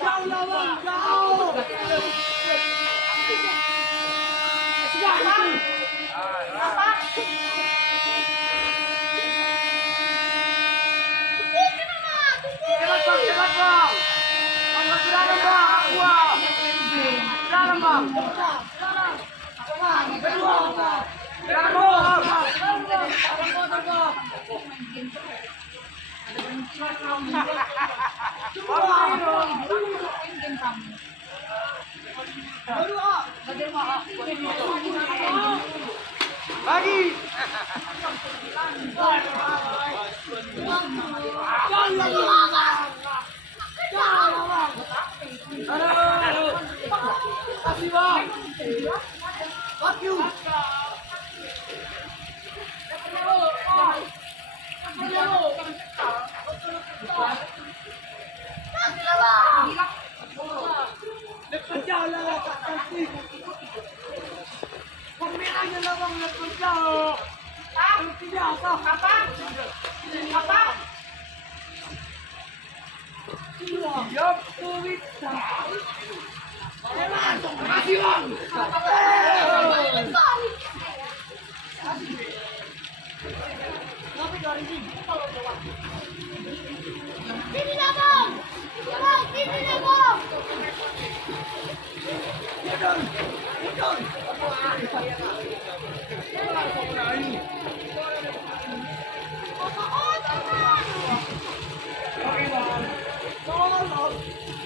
Jauh lawan, jauh. Lagi. Kasih bang. Fuck you. Nagpadyaw lang ang kakantik. Pagmira niya lang ang nagpadyaw. Ang tiyaw ka. Kapag? Kapag? Yup, tuwit sa. Kasih bang. Bibi na bang! Bang! Bibi na bang! Idol! Idol!